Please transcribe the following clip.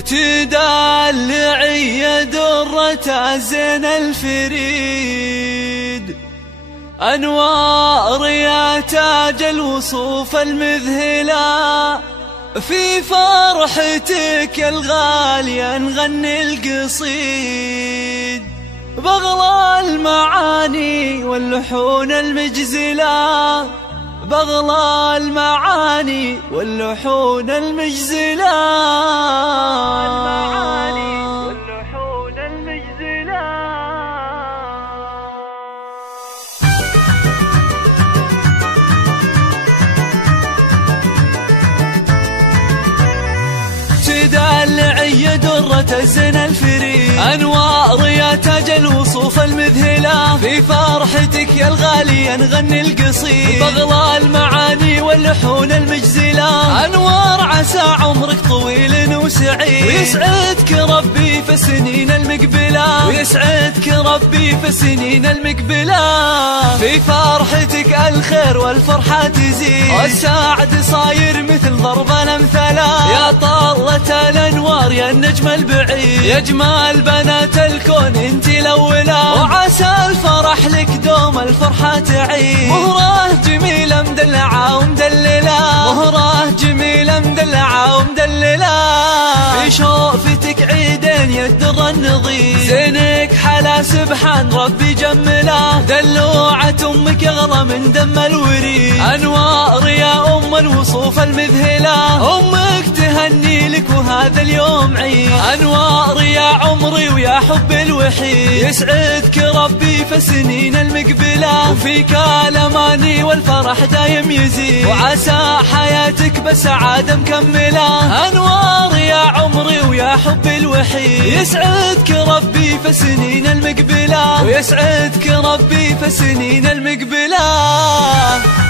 تدلعي درة زين الفريد، أنوار يا تاج الوصوف المذهلة، في فرحتك الغالية نغني القصيد، بغلى المعاني واللحون المجزلة، بغلى المعاني واللحون المجزلة. تدلعي درة الزين الفريد، أنوار يا تاج الوصوف المذهلة، في فرحتك يا الغالية نغني القصيد، بغلى المعاني واللحون المجزلة، أنوار عسى عمرك طويل وسعيد، ويسعدك ربي في السنين المقبلة، ويسعدك ربي في السنين المقبلة، في فرحتك الخير والفرحة تزيد، والسعد صاير مثل ضرب الأمثلة، يا طلة الأنوار يا النجم البعيد، يا جمال بنات الكون انت الأولى، وعسى الفرح لك دوم الفرحة تعيد، مهرة جميلة مدلعة ومدللة، مهرة جميلة مدلعة ومدللة، في شوفتك عيدين يا الدر النظيف، زينك حلا سبحان ربي جمله، دلوعة أمك أغلى من دم الوريد، أنوار يا أم الوصوف المذهلة، أمك تهني لك وهذا اليوم عيد، أنوار يا عمري ويا حب الوحيد، يسعدك ربي في السنين المقبلة، وفيك الأماني والفرح دايم يزيد، وعسى حياتك بسعادة مكملة، أنوار يا عمري ويا حب الوحيد، يسعدك ربي في السنين المقبلة، ويسعدك ربي في السنين المقبلة.